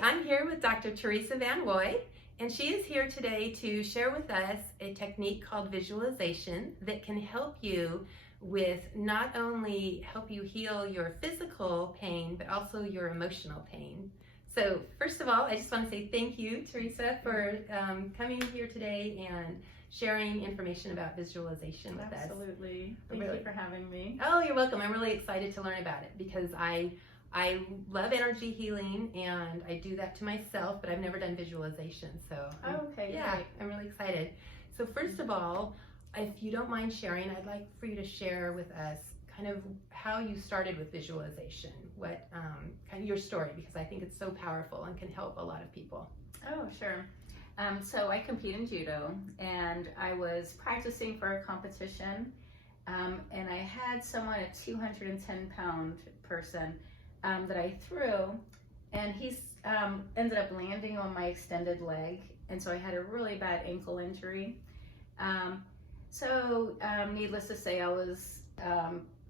Hi, I'm here with Dr. Teresa Van Roy, and she is here today to share with us a technique called visualization that can help you with not only help you heal your physical pain, but also your emotional pain. So first of all, I just want to say thank you, Teresa, for coming here today and sharing information about visualization with us. Absolutely. Thank you for having me. Oh, you're welcome. I'm really excited to learn about it because I love energy healing and I do that to myself, but I've never done visualization. So Okay, yeah, great. I'm really excited. So first of all, if you don't mind sharing, I'd like for you to share with us kind of how you started with visualization, what kind of your story, because I think it's so powerful and can help a lot of people. Oh, sure. So I compete in judo, and I was practicing for a competition, and I had someone, a 210-pound person, that I threw, and he ended up landing on my extended leg, and so I had a really bad ankle injury. Needless to say, I was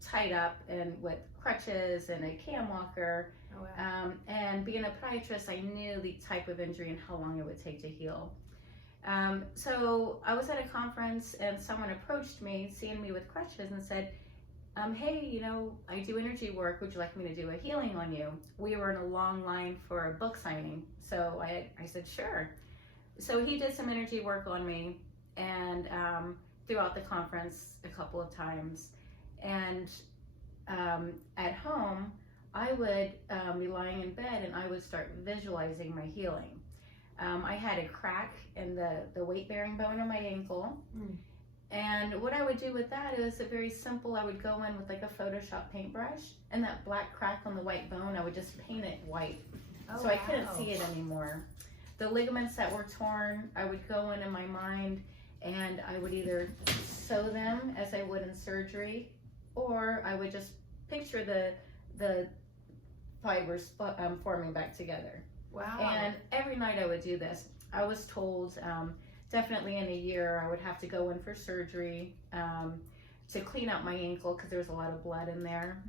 tied up and with crutches and a cam walker. Oh, wow. And being a podiatrist, I knew the type of injury and how long it would take to heal. So I was at a conference and someone approached me, seeing me with crutches, and said, hey, you know, I do energy work. Would you like me to do a healing on you? We were in a long line for a book signing. So I said, sure. So he did some energy work on me and throughout the conference a couple of times. And at home, I would be lying in bed and I would start visualizing my healing. I had a crack in the weight-bearing bone of my ankle. And what I would do with that is very simple. I would go in with like a Photoshop paintbrush, and that black crack on the white bone, I would just paint it white. Oh, so I couldn't see it anymore. The ligaments that were torn, I would go in my mind and I would either sew them as I would in surgery, or I would just picture the fibers forming back together. Wow. And every night I would do this. I was told definitely in a year I would have to go in for surgery to clean out my ankle because there was a lot of blood in there.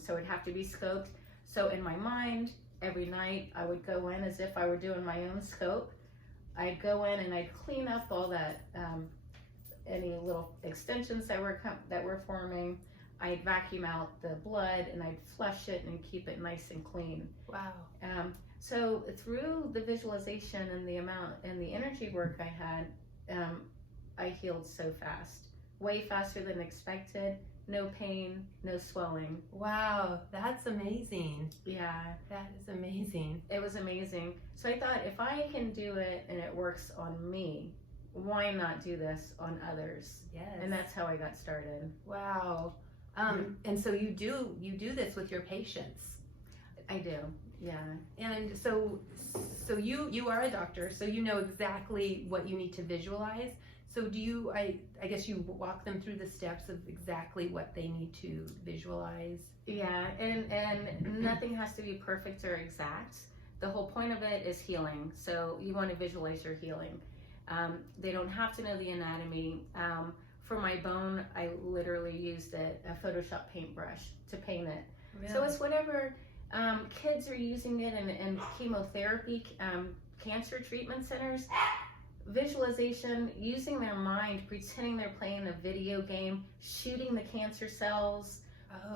So it'd have to be scoped. So in my mind, every night I would go in as if I were doing my own scope. I'd go in and I'd clean up all that, any little extensions that were forming. I'd vacuum out the blood and I'd flush it and keep it nice and clean. Wow. So through the visualization and the amount and the energy work I had, I healed so fast, way faster than expected. No pain, no swelling. Wow, that's amazing. Yeah. That is amazing. It was amazing. So I thought, if I can do it and it works on me, why not do this on others? Yes. And that's how I got started. Wow. And so you do this with your patients. I do. Yeah. And so you are a doctor, so you know exactly what you need to visualize. So do you, I guess you walk them through the steps of exactly what they need to visualize? Yeah, and nothing has to be perfect or exact. The whole point of it is healing. So you want to visualize your healing. They don't have to know the anatomy. For my bone, I literally used a Photoshop paintbrush to paint it. Really? So it's whatever. Kids are using it in chemotherapy, cancer treatment centers. Visualization, using their mind, pretending they're playing a video game, shooting the cancer cells,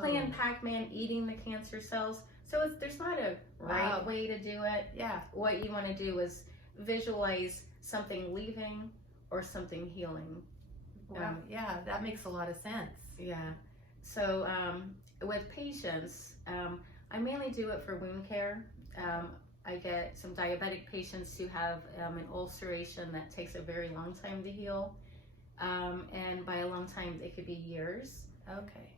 playing Pac-Man, eating the cancer cells. So there's not a right way to do it. Yeah. What you want to do is visualize something leaving or something healing. Wow. Yeah, that makes a lot of sense. Yeah. So with patients, I mainly do it for wound care. I get some diabetic patients who have an ulceration that takes a very long time to heal. And by a long time, it could be years. Okay.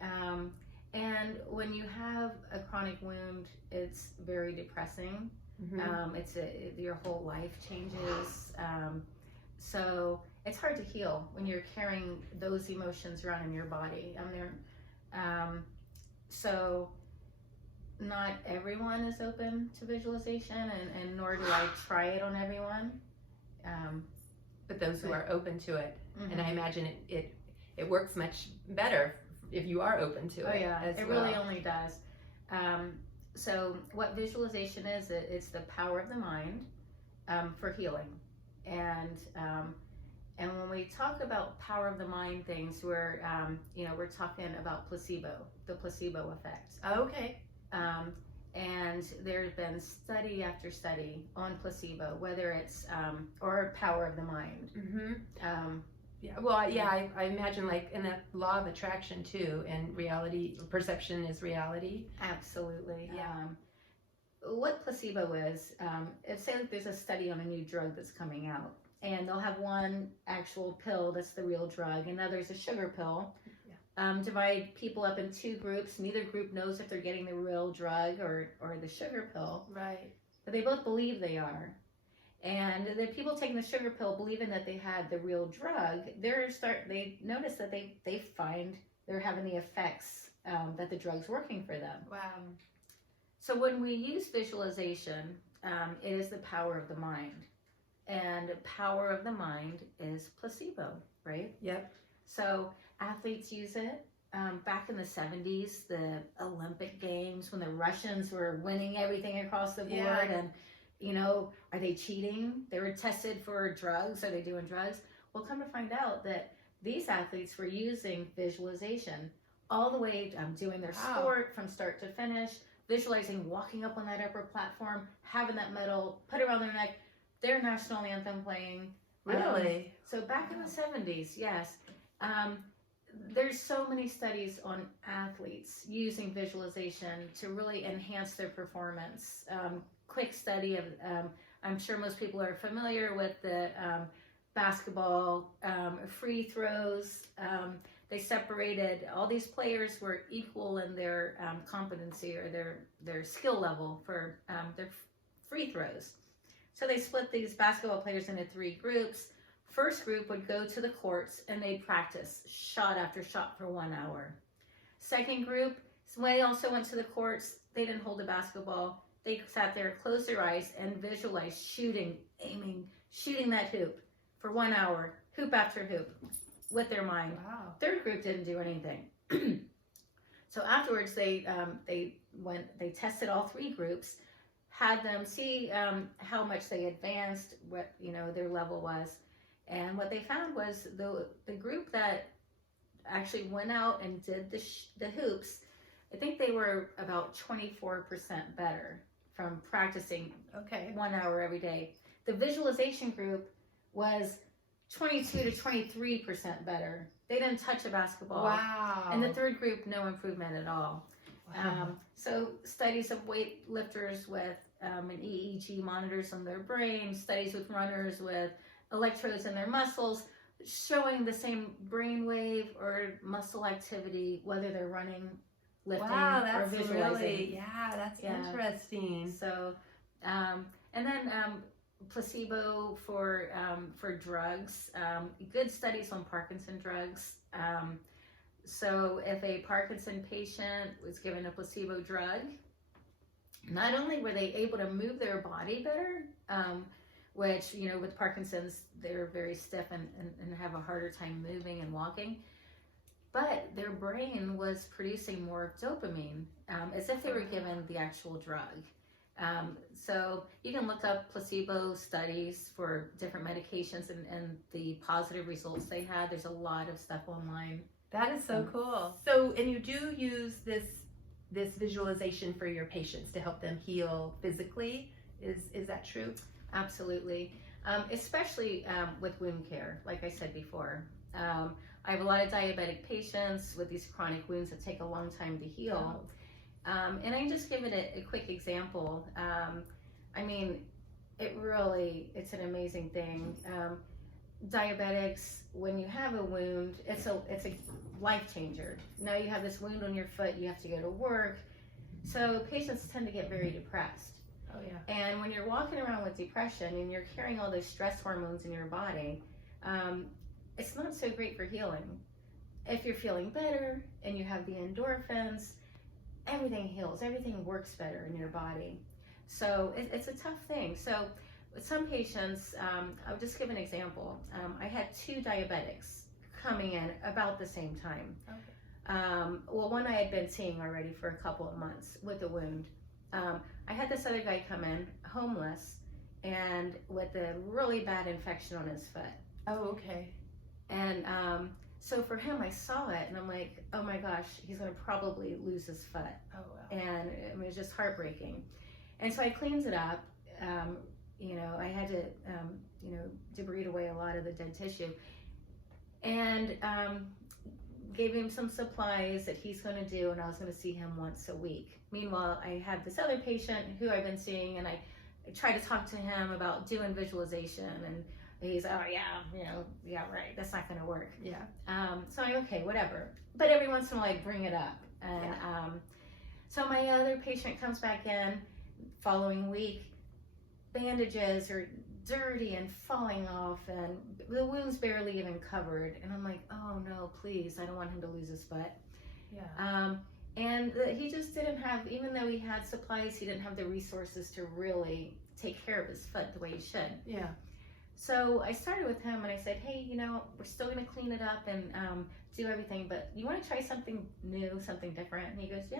And when you have a chronic wound, it's very depressing. Mm-hmm. Your whole life changes. So it's hard to heal when you're carrying those emotions around in your body. So not everyone is open to visualization, and nor do I try it on everyone. But those who are open to it, mm-hmm. and I imagine it works much better if you are open to it. Oh yeah, it really only does. So what visualization is, it's the power of the mind for healing. And when we talk about power of the mind things, we're talking about placebo, the placebo effect. Okay. And there's been study after study on placebo, whether it's or power of the mind. Mm-hmm. I imagine like in that law of attraction too, and reality, perception is reality. Absolutely. Yeah. What placebo is, say like there's a study on a new drug that's coming out, and they'll have one actual pill that's the real drug, and others a sugar pill. Divide people up in two groups. Neither group knows if they're getting the real drug or the sugar pill. Right. But they both believe they are. And the people taking the sugar pill, believing that they had the real drug, they notice that they find they're having the effects that the drug's working for them. Wow. So when we use visualization, it is the power of the mind. And power of the mind is placebo, right? Yep. So athletes use it. Back in the 70s, the Olympic Games, when the Russians were winning everything across the board, and are they cheating? They were tested for drugs. Are they doing drugs? Well, come to find out that these athletes were using visualization all the way, doing their sport from start to finish, visualizing walking up on that upper platform, having that medal put around their neck, their national anthem playing. Really? So back in the 70s, yes. There's so many studies on athletes using visualization to really enhance their performance. Quick study of, I'm sure most people are familiar with the basketball free throws. They separated, all these players were equal in their competency or their skill level for their free throws. So they split these basketball players into three groups. First group would go to the courts and they'd practice shot after shot for 1 hour. Second group, they also went to the courts. They didn't hold the basketball. They sat there, closed their eyes, and visualized shooting, aiming, shooting that hoop for 1 hour, hoop after hoop, with their mind. Wow. Third group didn't do anything. So afterwards, they tested all three groups, had them see how much they advanced, what their level was. And what they found was the group that actually went out and did the hoops, I think they were about 24% better from practicing 1 hour every day. The visualization group was 22 to 23% better. They didn't touch a basketball. Wow. And the third group, no improvement at all. Wow. So studies of weightlifters with an EEG monitors on their brain, studies with runners with electrodes in their muscles, showing the same brainwave or muscle activity, whether they're running, lifting, or visualizing. That's interesting. So, and then placebo for drugs. Good studies on Parkinson drugs. So if a Parkinson patient was given a placebo drug, not only were they able to move their body better, which, with Parkinson's, they're very stiff and have a harder time moving and walking, but their brain was producing more dopamine, as if they were given the actual drug. So you can look up placebo studies for different medications and the positive results they had. There's a lot of stuff online. That is so cool. So, and you do use this visualization for your patients to help them heal physically. Is that true? Absolutely. Especially with wound care, like I said before. I have a lot of diabetic patients with these chronic wounds that take a long time to heal. And I can just give it a quick example. It's an amazing thing. Diabetics, when you have a wound, it's a life changer. Now you have this wound on your foot, you have to go to work. So patients tend to get very depressed. Oh yeah. And when you're walking around with depression and you're carrying all those stress hormones in your body, it's not so great for healing. If you're feeling better and you have the endorphins, everything heals, everything works better in your body. So it's a tough thing. So with some patients, I'll just give an example. I had 2 diabetics coming in about the same time. Okay. One I had been seeing already for a couple of months with a wound. I had this other guy come in, homeless, and with a really bad infection on his foot. Oh, okay. And so for him, I saw it, and I'm like, oh my gosh, he's going to probably lose his foot. Oh, wow. And it was just heartbreaking. And so I cleaned it up. I had to, debride away a lot of the dead tissue. And gave him some supplies that he's going to do, and I was going to see him once a week. Meanwhile, I have this other patient who I've been seeing, and I try to talk to him about doing visualization, and he's, oh yeah, right, that's not going to work. Yeah. So I'm okay, whatever. But every once in a while, I bring it up. And so my other patient comes back in following week, bandages are dirty and falling off, and the wound's barely even covered. And I'm like, oh no, please, I don't want him to lose his foot. Yeah. And he just didn't have, even though he had supplies, he didn't have the resources to really take care of his foot the way he should. Yeah. So I started with him, and I said, hey, we're still going to clean it up and do everything, but you want to try something new, something different? And he goes, yeah.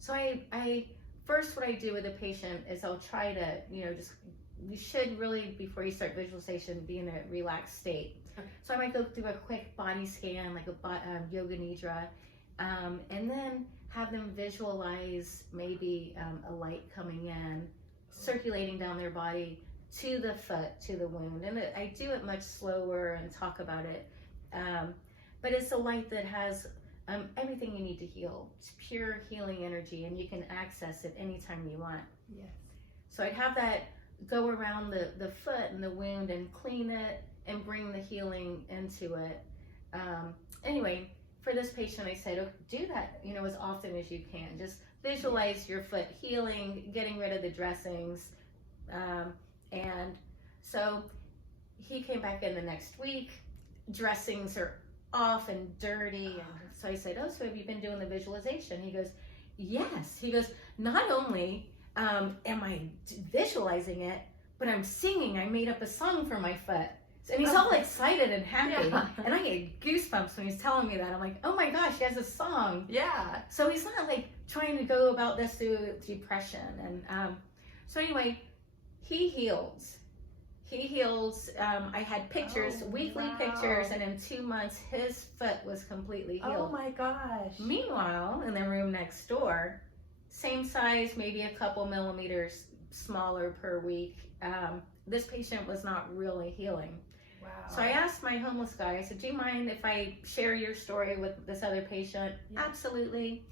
So I first, what I do with a patient is I'll try to, you should really, before you start visualization, be in a relaxed state. Okay. So I might go through a quick body scan, like a yoga nidra, and then have them visualize maybe a light coming in, circulating down their body to the foot, to the wound. And I do it much slower and talk about it. But it's a light that has everything you need to heal. It's pure healing energy, and you can access it anytime you want. Yes. So I'd have that go around the foot and the wound and clean it and bring the healing into it. Anyway, for this patient, I said, do that, as often as you can. Just visualize your foot healing, getting rid of the dressings. And so he came back in the next week. Dressings are off and dirty. And so I said, so have you been doing the visualization? He goes, yes. He goes, not only am I visualizing it, but I'm singing. I made up a song for my foot. And he's all excited and happy. Yeah. And I get goosebumps when he's telling me that. I'm like, oh my gosh, he has a song. Yeah. So he's not like trying to go about this through depression. And so anyway, he heals. I had pictures, weekly pictures, and in 2 months, his foot was completely healed. Oh my gosh. Meanwhile, in the room next door, same size, maybe a couple millimeters smaller per week, this patient was not really healing. Wow. So I asked my homeless guy, I said, do you mind if I share your story with this other patient? Yeah. Absolutely.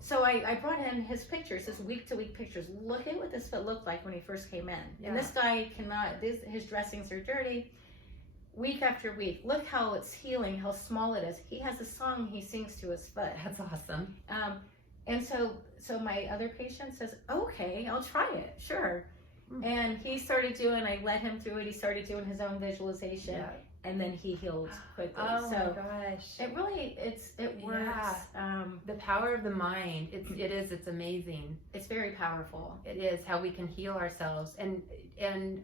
So I brought in his pictures, his week-to-week pictures. Look at what this foot looked like when he first came in. Yeah. And this guy his dressings are dirty. Week after week, look how it's healing, how small it is. He has a song he sings to his foot. That's awesome. And so my other patient says, okay, I'll try it, sure. And he started doing, I led him through it. He started doing his own visualization. Yeah. And then he healed quickly. Oh so my gosh. It really, it works. Yeah. The power of the mind, it's amazing. It's very powerful. It is how we can heal ourselves. And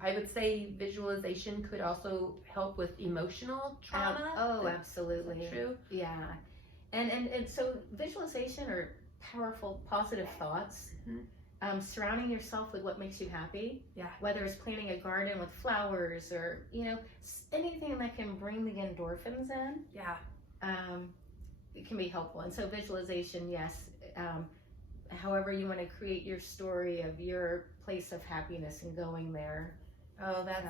I would say visualization could also help with emotional trauma. Absolutely. Is that true? Yeah. And so visualization are powerful, positive thoughts. Mm-hmm. Surrounding yourself with what makes you happy. Yeah. Whether it's planting a garden with flowers or, anything that can bring the endorphins in. Yeah. It can be helpful. And so visualization, yes. However you want to create your story of your place of happiness and going there. Oh, that's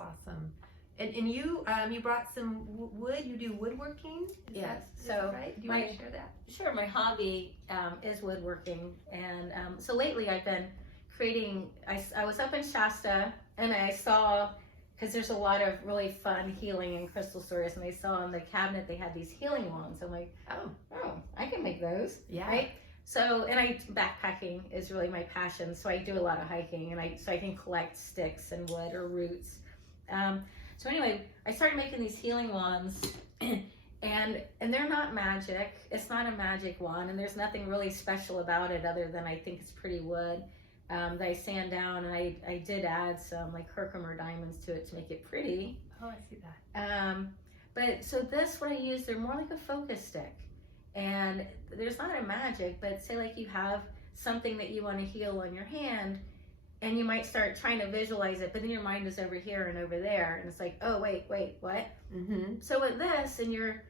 awesome. And you brought some wood. You do woodworking. Yes. Is that right? Do you want to share that? Sure. My hobby is woodworking, and so lately I've been creating. I was up in Shasta, and I saw, because there's a lot of really fun healing and crystal stores, and I saw on the cabinet they had these healing wands. I'm like, oh, I can make those. Yeah. Right. So, and backpacking is really my passion. So I do a lot of hiking, and I can collect sticks and wood or roots. So anyway, I started making these healing wands, and they're not magic. It's not a magic wand, and there's nothing really special about it other than I think it's pretty wood that I sand down, and I did add some like Herkimer diamonds to it to make it pretty. Oh, I see that. But so what I use, they're more like a focus stick, and there's not a magic, but say like you have something that you want to heal on your hand, and you might start trying to visualize it, but then your mind is over here and over there, and it's like, oh, wait, what? Mm-hmm. So with this, and you're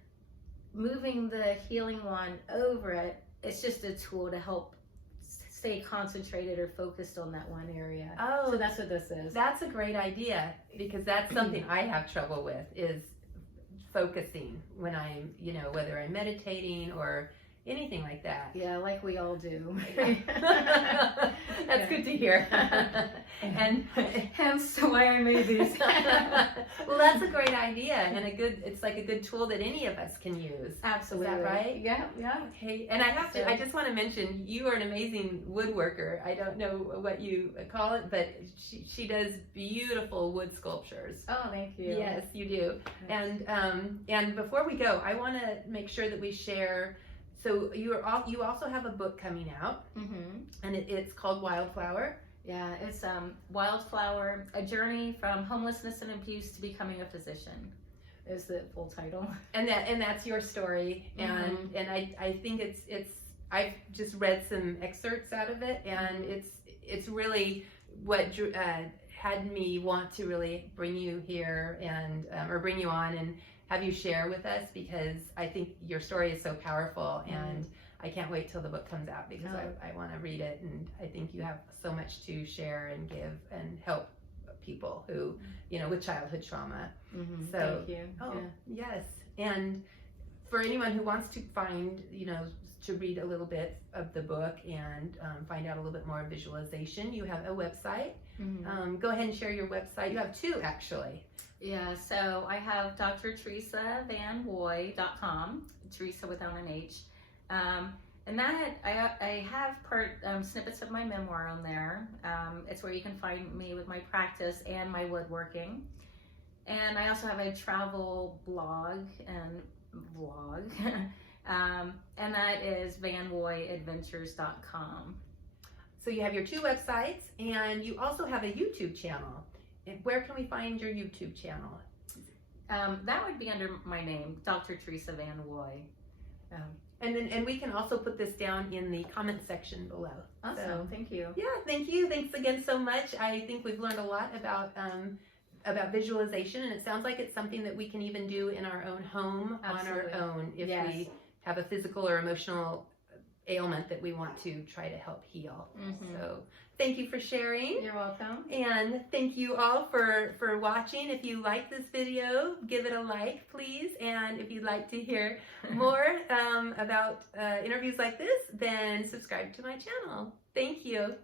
moving the healing wand over it, it's just a tool to help stay concentrated or focused on that one area. Oh, so that's what this is. That's a great idea, because that's something I have trouble with, is focusing when I'm, whether I'm meditating or anything like that. Yeah, like we all do. That's good to hear. And hence why I made these. well, that's a great idea, and it's like a good tool that any of us can use. Absolutely. Is that right? Yeah. Okay. And I just want to mention, you are an amazing woodworker. I don't know what you call it, but she does beautiful wood sculptures. Oh, thank you. Yes, you do. And before we go, I want to make sure that we share. So you also have a book coming out, and it's called Wildflower. Yeah, it's Wildflower: A Journey from Homelessness and Abuse to Becoming a Physician, is the full title. And that's your story, and I think it's I've just read some excerpts out of it, and it's really what had me want to really bring you here and or bring you on and have you share with us, because I think your story is so powerful, and I can't wait till the book comes out, because I want to read it, and I think you have so much to share and give and help people who, with childhood trauma. So, thank you. Oh, yes. And for anyone who wants to find, to read a little bit of the book and find out a little bit more visualization, you have a website. Go ahead and share your website. You have two, actually. Yeah, so I have drteresavanwoy.com, Teresa without an H. And that I have snippets of my memoir on there. It's where you can find me with my practice and my woodworking. And I also have a travel blog and vlog, and that is vanwoyadventures.com. So you have your two websites, and you also have a YouTube channel. Where can we find your YouTube channel? That would be under my name, Dr. Teresa Van Woy. And we can also put this down in the comment section below. Awesome, so, thank you. Yeah, thank you. Thanks again so much. I think we've learned a lot about visualization, and it sounds like it's something that we can even do in our own home. Absolutely. On our own, if we have a physical or emotional ailment that we want to try to help heal. So thank you for sharing. You're welcome. And thank you all for watching. If you like this video, give it a like, please. And if you'd like to hear more about interviews like this, then subscribe to my channel. Thank you.